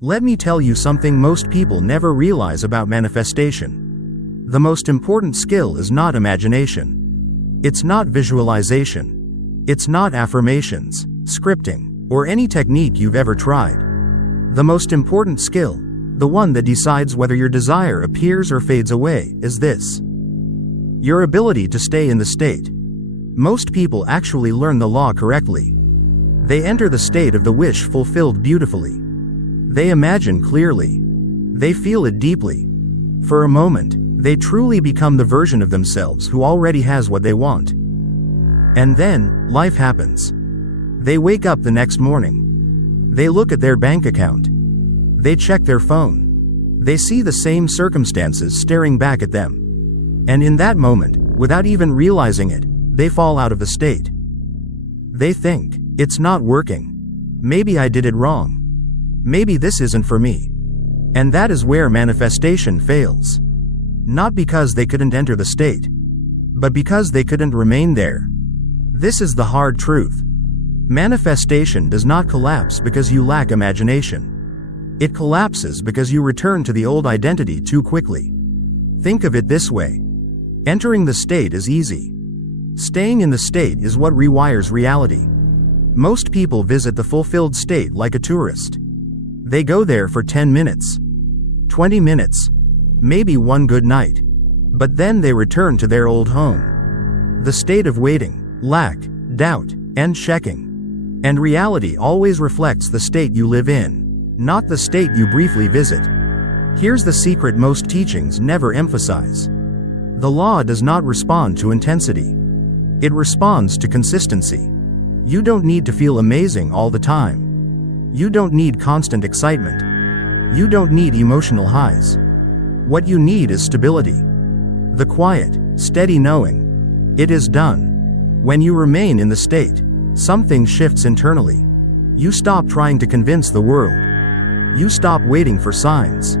Let me tell you something most people never realize about manifestation. The most important skill is not imagination. It's not visualization. It's not affirmations, scripting, or any technique you've ever tried. The most important skill, the one that decides whether your desire appears or fades away, is this: your ability to stay in the state. Most people actually learn the law correctly. They enter the state of the wish fulfilled beautifully. They imagine clearly. They feel it deeply. For a moment, they truly become the version of themselves who already has what they want. And then, life happens. They wake up the next morning. They look at their bank account. They check their phone. They see the same circumstances staring back at them. And in that moment, without even realizing it, they fall out of the state. They think, it's not working. Maybe I did it wrong. Maybe this isn't for me. And that is where manifestation fails. Not because they couldn't enter the state, but because they couldn't remain there. This is the hard truth. Manifestation does not collapse because you lack imagination. It collapses because you return to the old identity too quickly. Think of it this way. Entering the state is easy. Staying in the state is what rewires reality. Most people visit the fulfilled state like a tourist. They go there for 10 minutes, 20 minutes, maybe one good night. But then they return to their old home. The state of waiting, lack, doubt, and checking. And reality always reflects the state you live in, not the state you briefly visit. Here's the secret most teachings never emphasize. The law does not respond to intensity. It responds to consistency. You don't need to feel amazing all the time. You don't need constant excitement. You don't need emotional highs. What you need is stability. The quiet, steady knowing. It is done. When you remain in the state, something shifts internally. You stop trying to convince the world. You stop waiting for signs.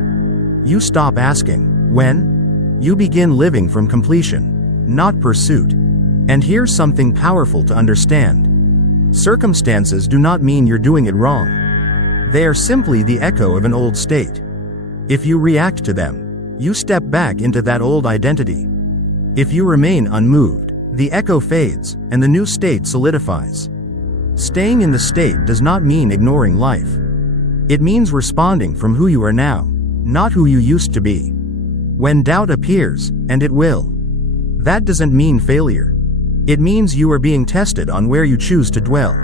You stop asking, when? You begin living from completion, not pursuit. And here's something powerful to understand. Circumstances do not mean you're doing it wrong. They are simply the echo of an old state. If you react to them, you step back into that old identity. If you remain unmoved, the echo fades, and the new state solidifies. Staying in the state does not mean ignoring life. It means responding from who you are now, not who you used to be. When doubt appears, and it will, that doesn't mean failure. It means you are being tested on where you choose to dwell.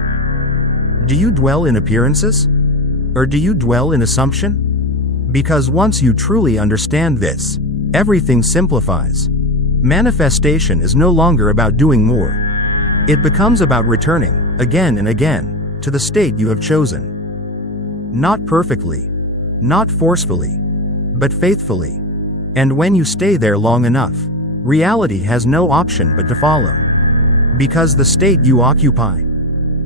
Do you dwell in appearances? Or do you dwell in assumption? Because once you truly understand this, everything simplifies. Manifestation is no longer about doing more. It becomes about returning, again and again, to the state you have chosen. Not perfectly, not forcefully, but faithfully. And when you stay there long enough, reality has no option but to follow. Because the state you occupy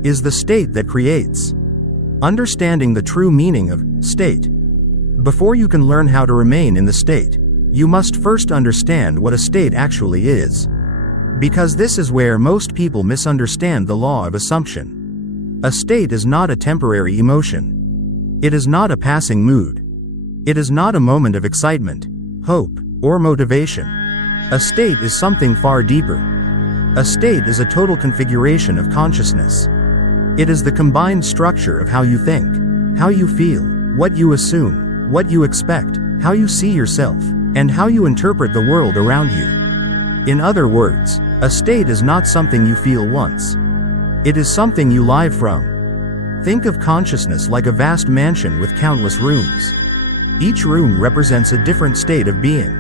is the state that creates. Understanding the true meaning of state. Before you can learn how to remain in the state, you must first understand what a state actually is. Because this is where most people misunderstand the law of assumption. A state is not a temporary emotion. It is not a passing mood. It is not a moment of excitement, hope, or motivation. A state is something far deeper. A state is a total configuration of consciousness. It is the combined structure of how you think, how you feel, what you assume, what you expect, how you see yourself, and how you interpret the world around you. In other words, a state is not something you feel once. It is something you live from. Think of consciousness like a vast mansion with countless rooms. Each room represents a different state of being.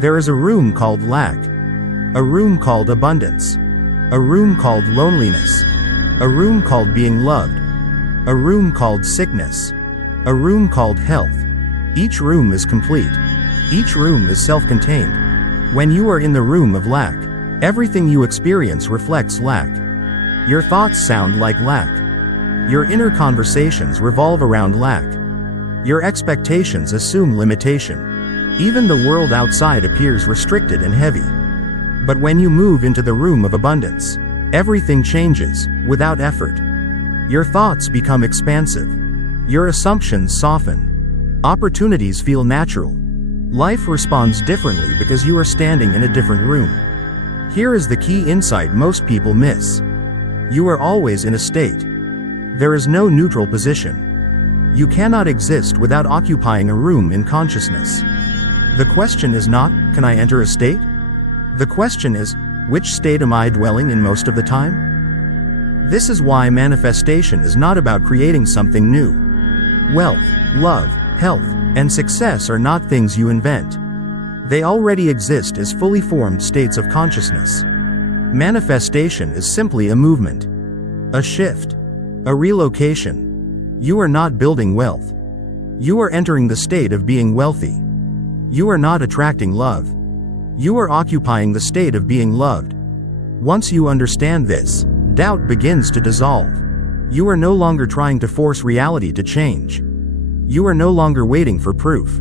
There is a room called lack, a room called abundance, a room called loneliness, a room called being loved, a room called sickness, a room called health. Each room is complete. Each room is self-contained. When you are in the room of lack, everything you experience reflects lack. Your thoughts sound like lack. Your inner conversations revolve around lack. Your expectations assume limitation. Even the world outside appears restricted and heavy. But when you move into the room of abundance, everything changes, without effort. Your thoughts become expansive. Your assumptions soften. Opportunities feel natural. Life responds differently because you are standing in a different room. Here is the key insight most people miss. You are always in a state. There is no neutral position. You cannot exist without occupying a room in consciousness. The question is not, can I enter a state? The question is, which state am I dwelling in most of the time? This is why manifestation is not about creating something new. Wealth, love, health, and success are not things you invent. They already exist as fully formed states of consciousness. Manifestation is simply a movement, a shift, a relocation. You are not building wealth. You are entering the state of being wealthy. You are not attracting love. You are occupying the state of being loved. Once you understand this, doubt begins to dissolve. You are no longer trying to force reality to change. You are no longer waiting for proof.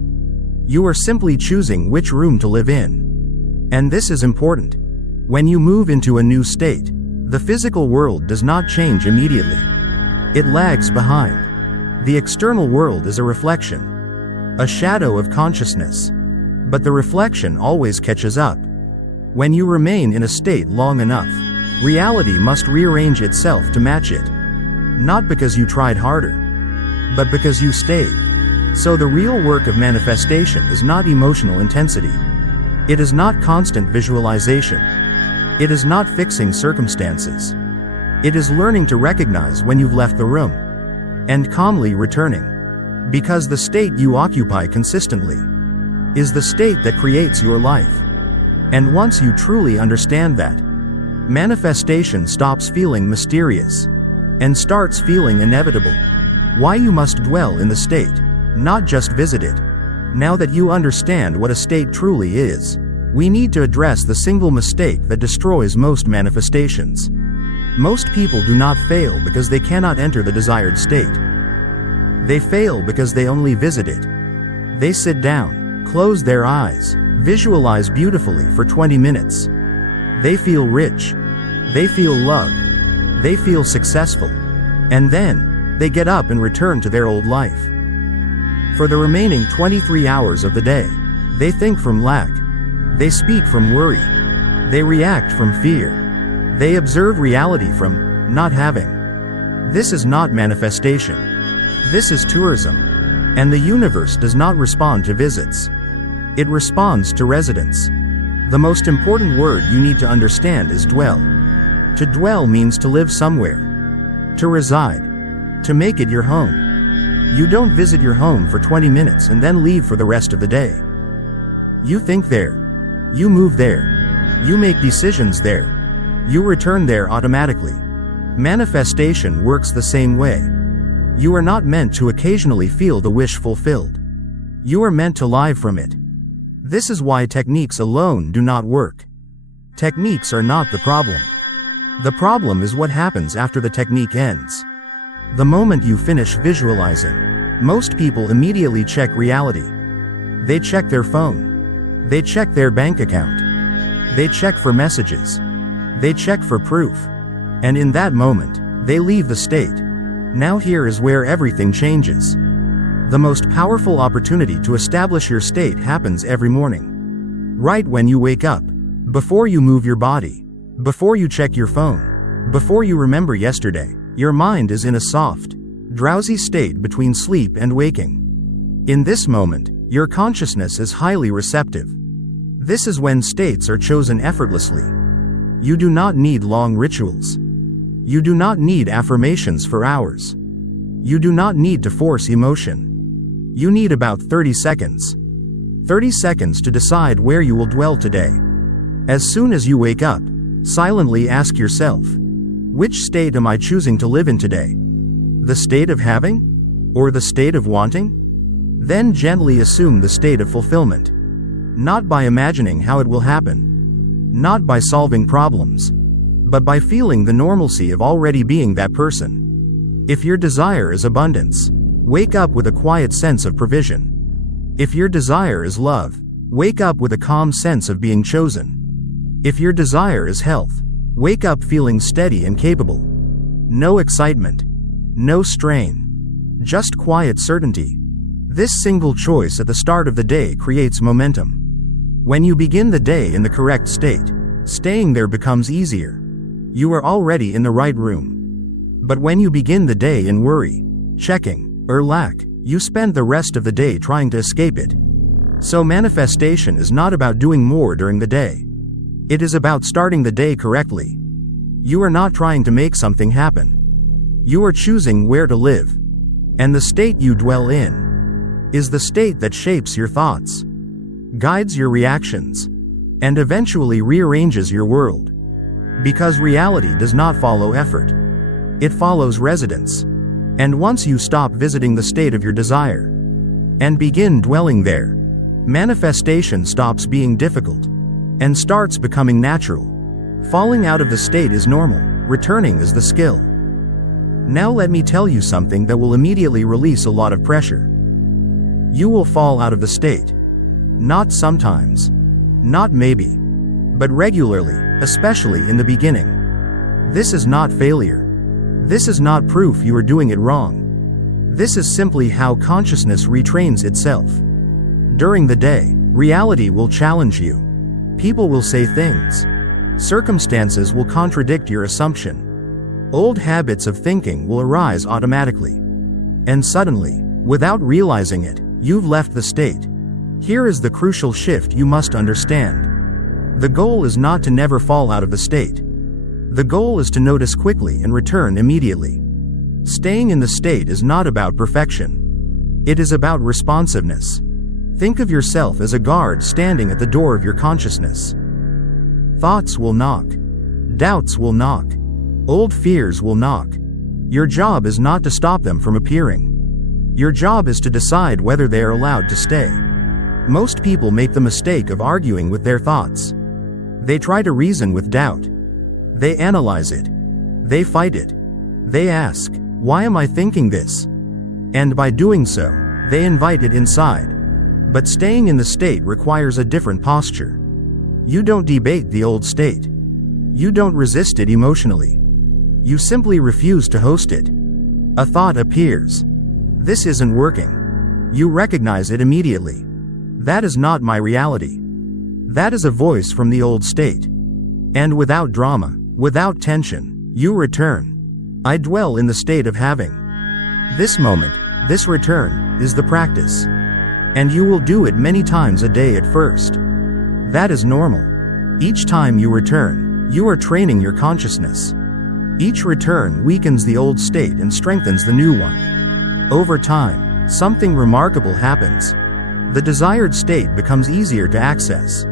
You are simply choosing which room to live in. And this is important. When you move into a new state, the physical world does not change immediately. It lags behind. The external world is a reflection, a shadow of consciousness. But the reflection always catches up. When you remain in a state long enough, reality must rearrange itself to match it. Not because you tried harder, but because you stayed. So the real work of manifestation is not emotional intensity. It is not constant visualization. It is not fixing circumstances. It is learning to recognize when you've left the room, and calmly returning. Because the state you occupy consistently is the state that creates your life. And once you truly understand that, manifestation stops feeling mysterious and starts feeling inevitable. Why you must dwell in the state, not just visit it. Now that you understand what a state truly is, we need to address the single mistake that destroys most manifestations. Most people do not fail because they cannot enter the desired state. They fail because they only visit it. They sit down, close their eyes, visualize beautifully for 20 minutes. They feel rich. They feel loved. They feel successful. And then, they get up and return to their old life. For the remaining 23 hours of the day, they think from lack. They speak from worry. They react from fear. They observe reality from not having. This is not manifestation. This is tourism. And the universe does not respond to visits. It responds to residence. The most important word you need to understand is dwell. To dwell means to live somewhere. To reside. To make it your home. You don't visit your home for 20 minutes and then leave for the rest of the day. You think there. You move there. You make decisions there. You return there automatically. Manifestation works the same way. You are not meant to occasionally feel the wish fulfilled. You are meant to live from it. This is why techniques alone do not work. Techniques are not the problem. The problem is what happens after the technique ends. The moment you finish visualizing, most people immediately check reality. They check their phone. They check their bank account. They check for messages. They check for proof. And in that moment, they leave the state. Now here is where everything changes. The most powerful opportunity to establish your state happens every morning. Right when you wake up. Before you move your body. Before you check your phone. Before you remember yesterday. Your mind is in a soft, drowsy state between sleep and waking. In this moment, your consciousness is highly receptive. This is when states are chosen effortlessly. You do not need long rituals. You do not need affirmations for hours. You do not need to force emotion. You need about 30 seconds. 30 seconds to decide where you will dwell today. As soon as you wake up, silently ask yourself, which state am I choosing to live in today? The state of having? Or the state of wanting? Then gently assume the state of fulfillment. Not by imagining how it will happen. Not by solving problems. But by feeling the normalcy of already being that person. If your desire is abundance, wake up with a quiet sense of provision. If your desire is love, wake up with a calm sense of being chosen. If your desire is health, wake up feeling steady and capable. No excitement. No strain. Just quiet certainty. This single choice at the start of the day creates momentum. When you begin the day in the correct state, staying there becomes easier. You are already in the right room. But when you begin the day in worry, checking, or lack, you spend the rest of the day trying to escape it. So manifestation is not about doing more during the day. It is about starting the day correctly. You are not trying to make something happen. You are choosing where to live. And the state you dwell in is the state that shapes your thoughts, guides your reactions, and eventually rearranges your world. Because reality does not follow effort. It follows residence. And once you stop visiting the state of your desire and begin dwelling there, manifestation stops being difficult and starts becoming natural. Falling out of the state is normal, returning is the skill. Now let me tell you something that will immediately release a lot of pressure. You will fall out of the state. Not sometimes. Not maybe. But regularly, especially in the beginning. This is not failure. This is not proof you are doing it wrong. This is simply how consciousness retrains itself. During the day, reality will challenge you. People will say things. Circumstances will contradict your assumption. Old habits of thinking will arise automatically. And suddenly, without realizing it, you've left the state. Here is the crucial shift you must understand. The goal is not to never fall out of the state. The goal is to notice quickly and return immediately. Staying in the state is not about perfection. It is about responsiveness. Think of yourself as a guard standing at the door of your consciousness. Thoughts will knock. Doubts will knock. Old fears will knock. Your job is not to stop them from appearing. Your job is to decide whether they are allowed to stay. Most people make the mistake of arguing with their thoughts. They try to reason with doubt. They analyze it. They fight it. They ask, why am I thinking this? And by doing so, they invite it inside. But staying in the state requires a different posture. You don't debate the old state. You don't resist it emotionally. You simply refuse to host it. A thought appears. This isn't working. You recognize it immediately. That is not my reality. That is a voice from the old state. And without drama, without tension, you return. I dwell in the state of having. This moment, this return, is the practice. And you will do it many times a day at first. That is normal. Each time you return, you are training your consciousness. Each return weakens the old state and strengthens the new one. Over time, something remarkable happens. The desired state becomes easier to access.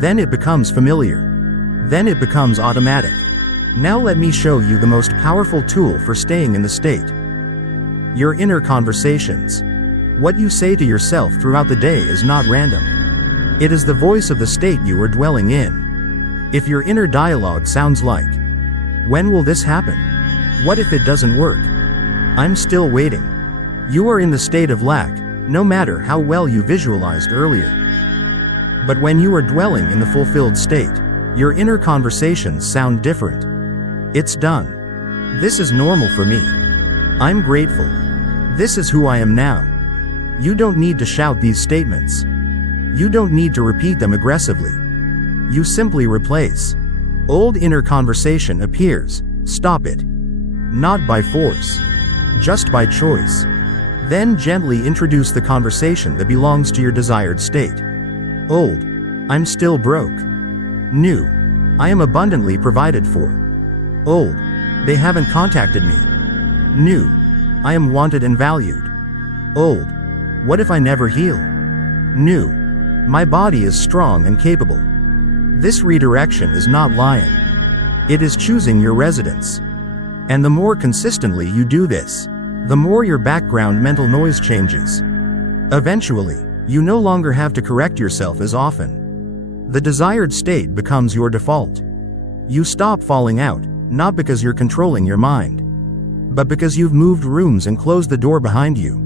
Then it becomes familiar. Then it becomes automatic. Now let me show you the most powerful tool for staying in the state. Your inner conversations. What you say to yourself throughout the day is not random. It is the voice of the state you are dwelling in. If your inner dialogue sounds like, when will this happen? What if it doesn't work? I'm still waiting. You are in the state of lack, no matter how well you visualized earlier. But when you are dwelling in the fulfilled state, your inner conversations sound different. It's done. This is normal for me. I'm grateful. This is who I am now. You don't need to shout these statements. You don't need to repeat them aggressively. You simply replace. Old inner conversation appears. Stop it. Not by force. Just by choice. Then gently introduce the conversation that belongs to your desired state. Old. I'm still broke. New. I am abundantly provided for. Old. They haven't contacted me. New. I am wanted and valued. Old. What if I never heal? New. My body is strong and capable. This redirection is not lying. It is choosing your residence. And the more consistently you do this, the more your background mental noise changes. Eventually, you no longer have to correct yourself as often. The desired state becomes your default. You stop falling out, not because you're controlling your mind, but because you've moved rooms and closed the door behind you.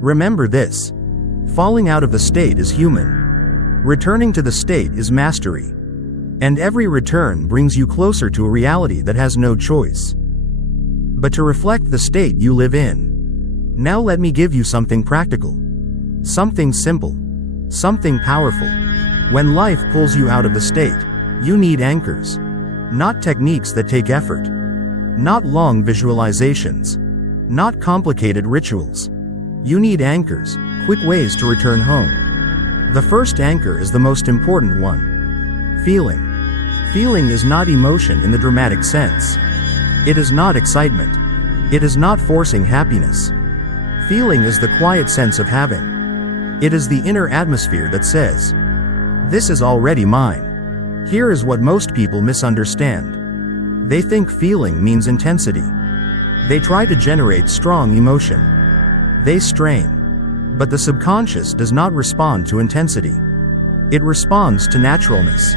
Remember this. Falling out of the state is human. Returning to the state is mastery. And every return brings you closer to a reality that has no choice but to reflect the state you live in. Now let me give you something practical. Something simple. Something powerful. When life pulls you out of the state, you need anchors. Not techniques that take effort. Not long visualizations. Not complicated rituals. You need anchors, quick ways to return home. The first anchor is the most important one. Feeling. Feeling is not emotion in the dramatic sense. It is not excitement. It is not forcing happiness. Feeling is the quiet sense of having. It is the inner atmosphere that says, "This is already mine." Here is what most people misunderstand. They think feeling means intensity. They try to generate strong emotion. They strain. But the subconscious does not respond to intensity. It responds to naturalness.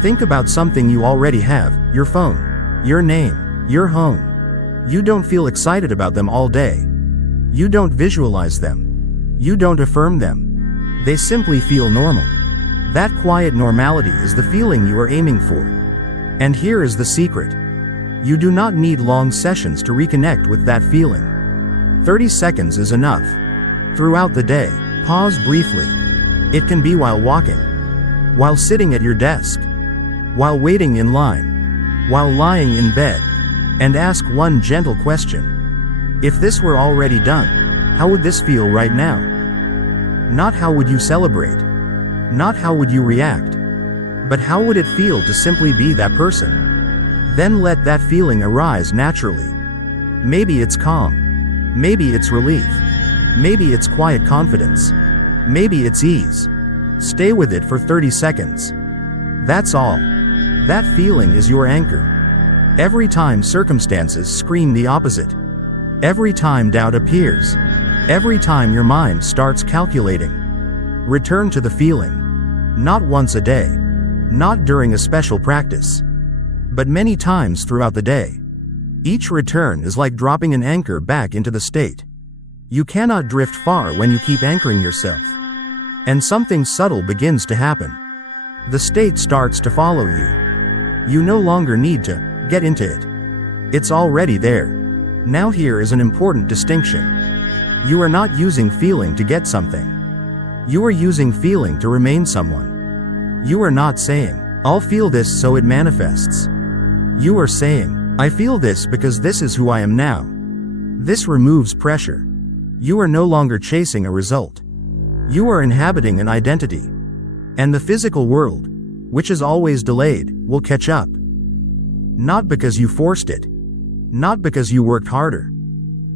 Think about something you already have: your phone, your name, your home. You don't feel excited about them all day. You don't visualize them. You don't affirm them. They simply feel normal. That quiet normality is the feeling you are aiming for. And here is the secret. You do not need long sessions to reconnect with that feeling. 30 seconds is enough. Throughout the day, pause briefly. It can be while walking, while sitting at your desk, while waiting in line, while lying in bed, and ask one gentle question. If this were already done, how would this feel right now? Not how would you celebrate, not how would you react, but how would it feel to simply be that person? Then let that feeling arise naturally. Maybe it's calm. Maybe it's relief. Maybe it's quiet confidence. Maybe it's ease. Stay with it for 30 seconds. That's all. That feeling is your anchor. Every time circumstances scream the opposite, every time doubt appears, every time your mind starts calculating, return to the feeling. Not once a day, not during a special practice, but many times throughout the day. Each return is like dropping an anchor back into the state. You cannot drift far when you keep anchoring yourself. And something subtle begins to happen. The state starts to follow you. You no longer need to get into it. It's already there. Now here is an important distinction. You are not using feeling to get something. You are using feeling to remain someone. You are not saying, "I'll feel this so it manifests." You are saying, "I feel this because this is who I am now." This removes pressure. You are no longer chasing a result. You are inhabiting an identity. And the physical world, which is always delayed, will catch up. Not because you forced it. Not because you worked harder.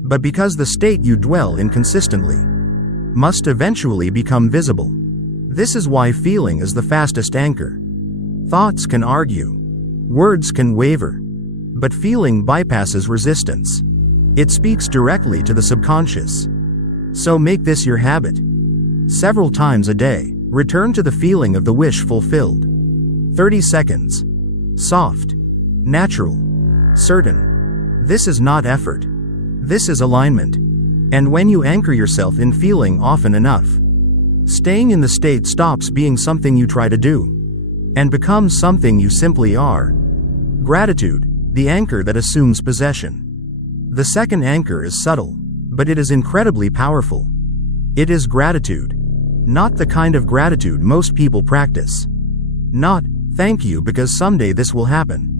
But because the state you dwell in consistently must eventually become visible. This is why feeling is the fastest anchor. Thoughts can argue. Words can waver. But feeling bypasses resistance. It speaks directly to the subconscious. So make this your habit. Several times a day, return to the feeling of the wish fulfilled. 30 seconds. Soft. Natural. Certain. This is not effort. This is alignment. And when you anchor yourself in feeling often enough, staying in the state stops being something you try to do and becomes something you simply are. Gratitude, the anchor that assumes possession. The second anchor is subtle, but it is incredibly powerful. It is gratitude. Not the kind of gratitude most people practice. Not, "Thank you because someday this will happen."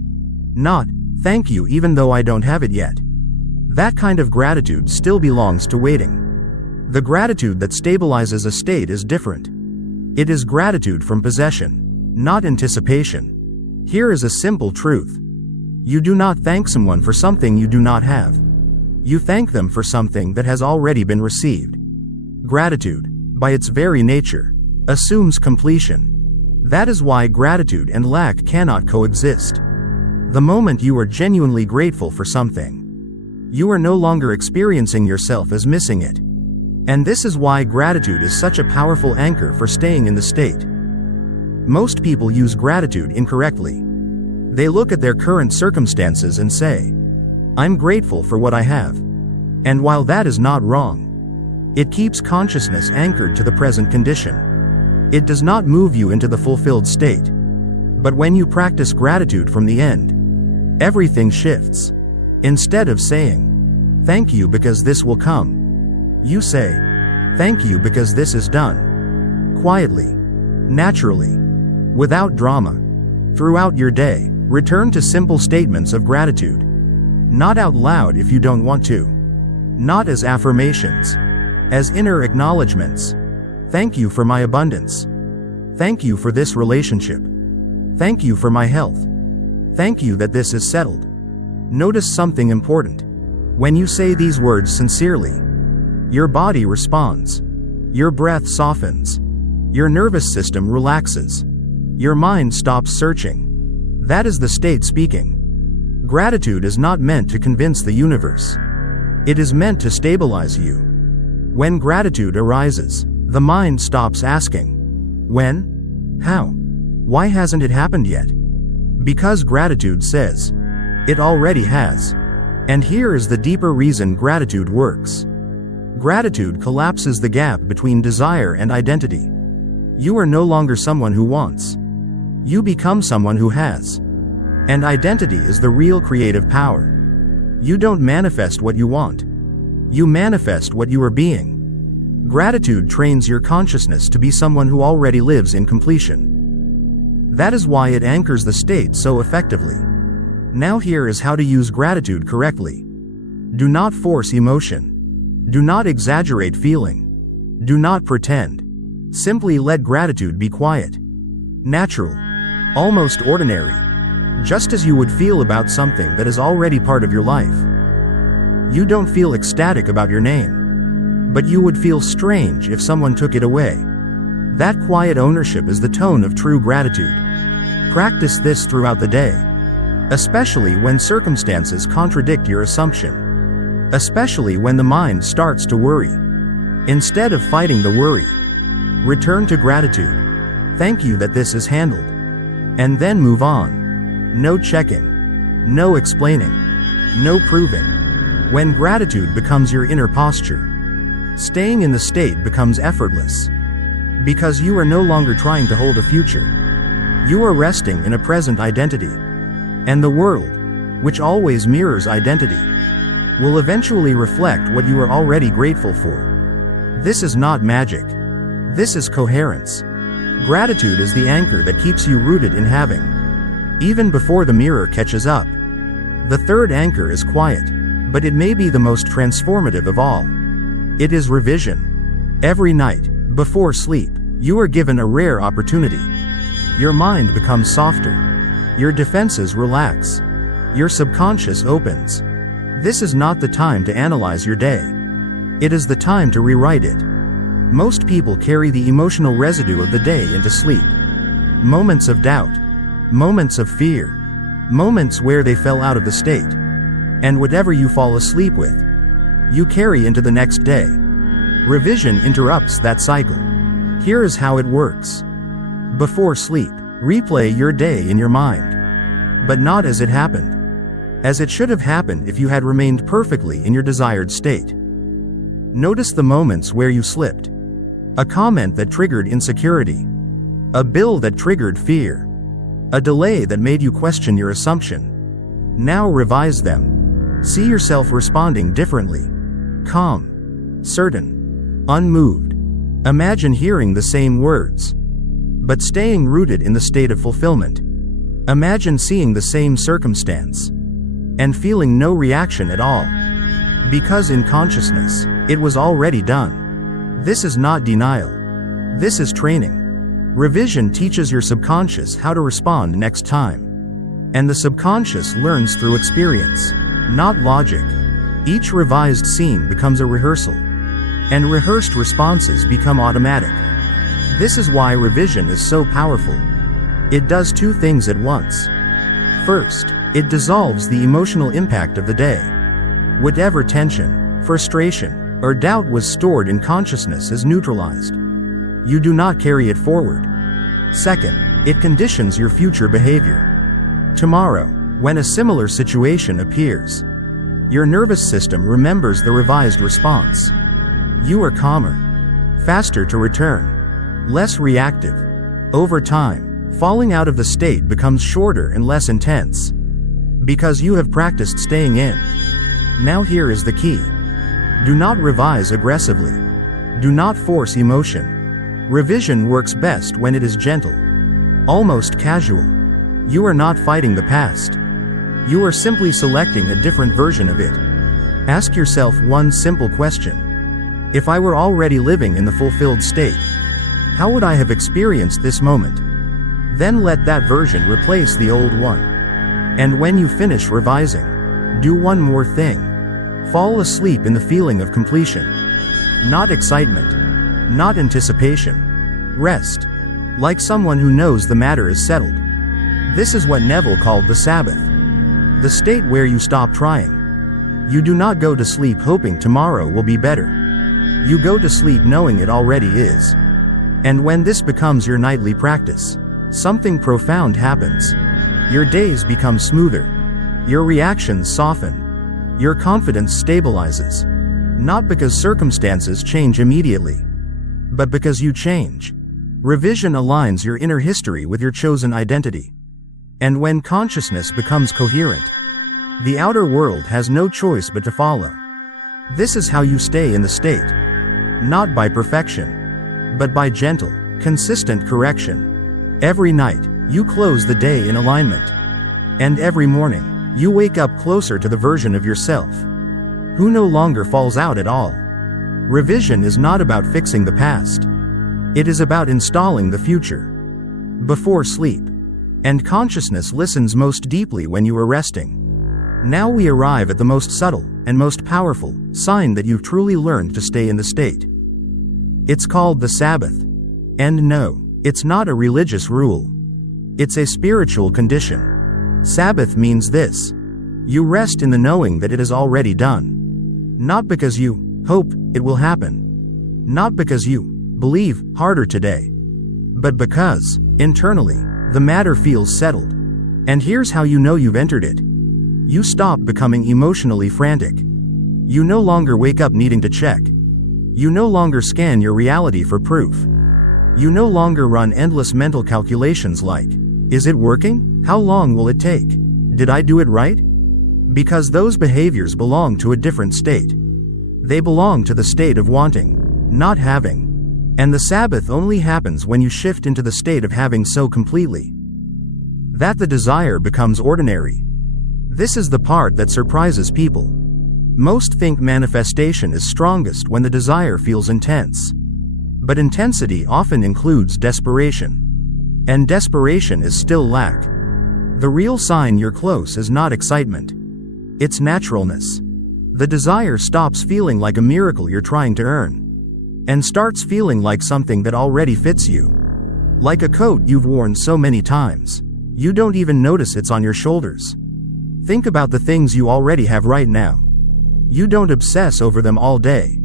Not, "Thank you even though I don't have it yet." That kind of gratitude still belongs to waiting. The gratitude that stabilizes a state is different. It is gratitude from possession, not anticipation. Here is a simple truth. You do not thank someone for something you do not have. You thank them for something that has already been received. Gratitude, by its very nature, assumes completion. That is why gratitude and lack cannot coexist. The moment you are genuinely grateful for something, you are no longer experiencing yourself as missing it. And this is why gratitude is such a powerful anchor for staying in the state. Most people use gratitude incorrectly. They look at their current circumstances and say, "I'm grateful for what I have." And while that is not wrong, it keeps consciousness anchored to the present condition. It does not move you into the fulfilled state. But when you practice gratitude from the end, everything shifts. Instead of saying, "Thank you because this will come," You say, "Thank you because this is done." Quietly, naturally, without drama. Throughout your day, return to simple statements of gratitude. Not out loud if you don't want to. Not as affirmations. As inner acknowledgments. Thank you for my abundance. Thank you for this relationship. Thank you for my health. Thank you that this is settled. Notice something important. When you say these words sincerely, your body responds. Your breath softens. Your nervous system relaxes. Your mind stops searching. That is the state speaking. Gratitude is not meant to convince the universe. It is meant to stabilize you. When gratitude arises, the mind stops asking, when? How? Why hasn't it happened yet? Because gratitude says, it already has. And here is the deeper reason gratitude works. Gratitude collapses the gap between desire and identity. You are no longer someone who wants. You become someone who has. And identity is the real creative power. You don't manifest what you want. You manifest what you are being. Gratitude trains your consciousness to be someone who already lives in completion. That is why it anchors the state so effectively. Now here is how to use gratitude correctly. Do not force emotion. Do not exaggerate feeling. Do not pretend. Simply let gratitude be quiet. Natural. Almost ordinary. Just as you would feel about something that is already part of your life. You don't feel ecstatic about your name. But you would feel strange if someone took it away. That quiet ownership is the tone of true gratitude. Practice this throughout the day. Especially when circumstances contradict your assumption. Especially when the mind starts to worry. Instead of fighting the worry, return to gratitude. Thank you that this is handled. And then move on. No checking. No explaining. No proving. When gratitude becomes your inner posture, staying in the state becomes effortless. Because you are no longer trying to hold a future. You are resting in a present identity. And the world, which always mirrors identity, will eventually reflect what you are already grateful for. This is not magic. This is coherence. Gratitude is the anchor that keeps you rooted in having. Even before the mirror catches up. The third anchor is quiet, but it may be the most transformative of all. It is revision. Every night, before sleep, you are given a rare opportunity. Your mind becomes softer. Your defenses relax. Your subconscious opens. This is not the time to analyze your day. It is the time to rewrite it. Most people carry the emotional residue of the day into sleep. Moments of doubt. Moments of fear. Moments where they fell out of the state. And whatever you fall asleep with, you carry into the next day. Revision interrupts that cycle. Here is how it works. Before sleep, replay your day in your mind. But not as it happened. As it should have happened if you had remained perfectly in your desired state. Notice the moments where you slipped. A comment that triggered insecurity. A bill that triggered fear. A delay that made you question your assumption. Now revise them. See yourself responding differently. Calm. Certain. Unmoved. Imagine hearing the same words. But staying rooted in the state of fulfillment. Imagine seeing the same circumstance. And feeling no reaction at all. Because in consciousness, it was already done. This is not denial. This is training. Revision teaches your subconscious how to respond next time. And the subconscious learns through experience, not logic. Each revised scene becomes a rehearsal. And rehearsed responses become automatic. This is why revision is so powerful. It does two things at once. First, it dissolves the emotional impact of the day. Whatever tension, frustration, or doubt was stored in consciousness is neutralized. You do not carry it forward. Second, it conditions your future behavior. Tomorrow, when a similar situation appears, your nervous system remembers the revised response. You are calmer, faster to return, less reactive. Over time, falling out of the state becomes shorter and less intense. Because you have practiced staying in. Now here is the key. Do not revise aggressively. Do not force emotion. Revision works best when it is gentle, almost casual. You are not fighting the past. You are simply selecting a different version of it. Ask yourself one simple question. If I were already living in the fulfilled state, how would I have experienced this moment? Then let that version replace the old one. And when you finish revising, do one more thing. Fall asleep in the feeling of completion. Not excitement. Not anticipation. Rest. Like someone who knows the matter is settled. This is what Neville called the Sabbath. The state where you stop trying. You do not go to sleep hoping tomorrow will be better. You go to sleep knowing it already is. And when this becomes your nightly practice, something profound happens. Your days become smoother. Your reactions soften. Your confidence stabilizes. Not because circumstances change immediately, but because you change. Revision aligns your inner history with your chosen identity. And when consciousness becomes coherent, the outer world has no choice but to follow. This is how you stay in the state. Not by perfection, but by gentle, consistent correction. Every night, you close the day in alignment. And every morning, you wake up closer to the version of yourself who no longer falls out at all. Revision is not about fixing the past. It is about installing the future. Before sleep. And consciousness listens most deeply when you are resting. Now we arrive at the most subtle and most powerful sign that you've truly learned to stay in the state. It's called the Sabbath. And no, it's not a religious rule. It's a spiritual condition. Sabbath means this. You rest in the knowing that it is already done. Not because you hope it will happen. Not because you believe harder today. But because, internally, the matter feels settled. And here's how you know you've entered it. You stop becoming emotionally frantic. You no longer wake up needing to check. You no longer scan your reality for proof. You no longer run endless mental calculations like, is it working? How long will it take? Did I do it right? Because those behaviors belong to a different state. They belong to the state of wanting, not having. And the Sabbath only happens when you shift into the state of having so completely that the desire becomes ordinary. This is the part that surprises people. Most think manifestation is strongest when the desire feels intense. But intensity often includes desperation. And desperation is still lack. The real sign you're close is not excitement. It's naturalness. The desire stops feeling like a miracle you're trying to earn. And starts feeling like something that already fits you. Like a coat you've worn so many times, you don't even notice it's on your shoulders. Think about the things you already have right now. You don't obsess over them all day.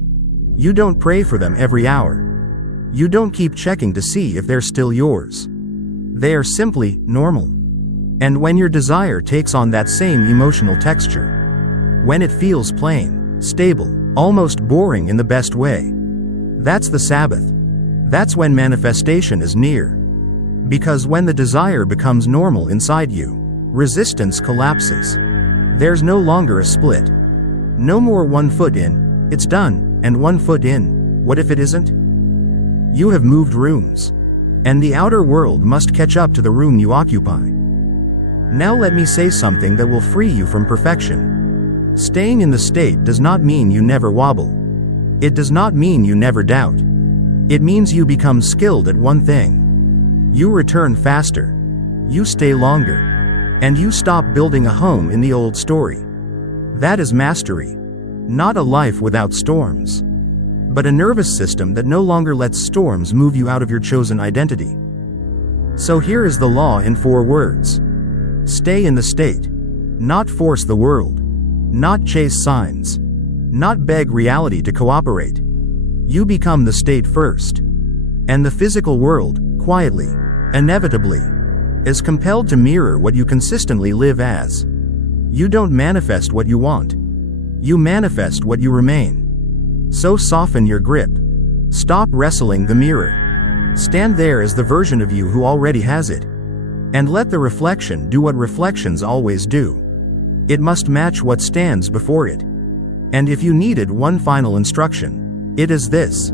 You don't pray for them every hour. You don't keep checking to see if they're still yours. They are simply normal. And when your desire takes on that same emotional texture, when it feels plain, stable, almost boring in the best way, that's the Sabbath. That's when manifestation is near. Because when the desire becomes normal inside you, resistance collapses. There's no longer a split. No more 1 foot in, it's done, and 1 foot in, what if it isn't? You have moved rooms. And the outer world must catch up to the room you occupy. Now let me say something that will free you from perfection. Staying in the state does not mean you never wobble. It does not mean you never doubt. It means you become skilled at one thing. You return faster. You stay longer. And you stop building a home in the old story. That is mastery. Not a life without storms. But a nervous system that no longer lets storms move you out of your chosen identity. So here is the law in 4 words. Stay in the state. Not force the world. Not chase signs. Not beg reality to cooperate. You become the state first. And the physical world, quietly, inevitably, is compelled to mirror what you consistently live as. You don't manifest what you want. You manifest what you remain. So soften your grip. Stop wrestling the mirror. Stand there as the version of you who already has it. And let the reflection do what reflections always do. It must match what stands before it. And if you needed one final instruction, it is this.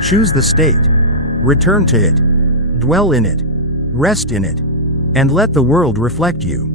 Choose the state. Return to it. Dwell in it. Rest in it. And let the world reflect you.